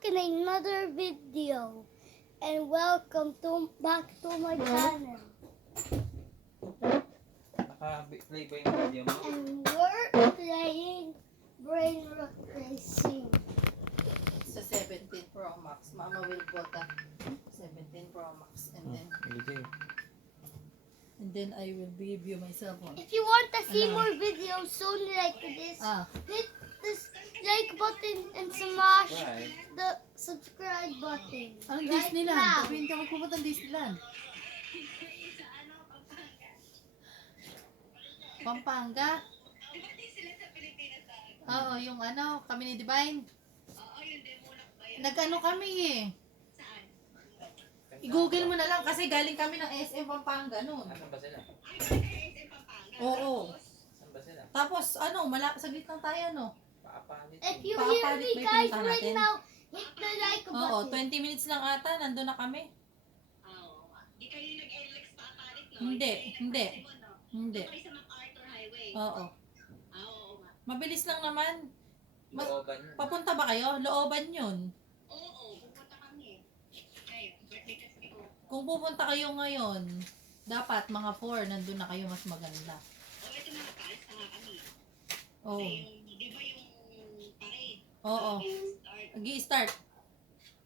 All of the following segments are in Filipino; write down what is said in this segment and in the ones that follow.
back in another video, and welcome back to my channel. Naka-play ba yung video mo? And we're playing Brain Rock Racing. Sa 17 Pro Max, Mama will bought a 17 Pro Max, and then I will review myself on. If you want to see more videos soon like this, hit this like button and smash Right. the subscribe button. Anong Right Disneyland? now. Sabihin ka magpupunta ng Disneyland. Pampanga? Oo, yung ano, kami ni Divine. Nag-ano kami eh. I-google mo na lang kasi galing kami ng SM Pampanga noon. Saan ba sila? Oo. Saan ba sila? Tapos ano, saglit lang tayo no. Paapalit. If you hear Papalit me ba yung guys pinuntahan right natin? now, hit the like Oo, button. 20 minutes lang ata, nandun na kami. Di kayo nag-LX papalit, no? Hindi. Doon kayo sa MacArthur Highway. Oo. Oo nga. Mabilis lang naman. Looban yun. Papunta ba kayo? Looban yun. Oo, pupunta kami. Ngayon, birthday kasi ko. Kung pupunta kayo ngayon, dapat mga 4, nandun na kayo mas maganda. O, ito na, nakaalis na nga kami. Oo. Di ba yung parade? Oo. Start. Mag-i-start.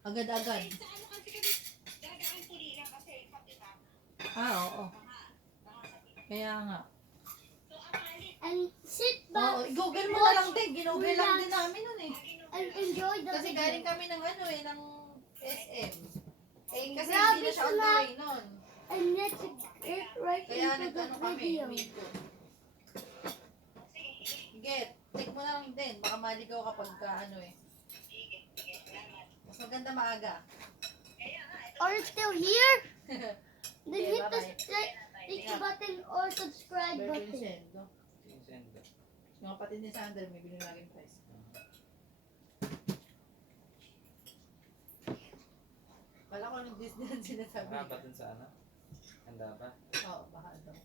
Agad-agad. Sa ano kasi kami, dadaan puli lang kasi ipapita. Oo. Kaya nga. So, akalit. And sit Oo, back i-google and mo na lang watch din. Ginugel lang din namin nun eh. and enjoy the Kasi video. galing kami ng ano eh, ng SM. Eh, kasi Grabe hindi na siya on the sila. way nun. And let's get right Kaya into the nag-ano kami, video. video. Get, check mo na lang din. Baka maligaw kapag ka ano eh. Mas maganda maaga. Are you still here? Then Okay, hit the bye-bye. like button or subscribe Berto button. Lucendo. Vincent. Yung kapatid ni Sander, may bilhin laging price. Wala ko ng Disneyland sinasabi. Mahaba dun sa ano? Handa ba? Oo, baka daw.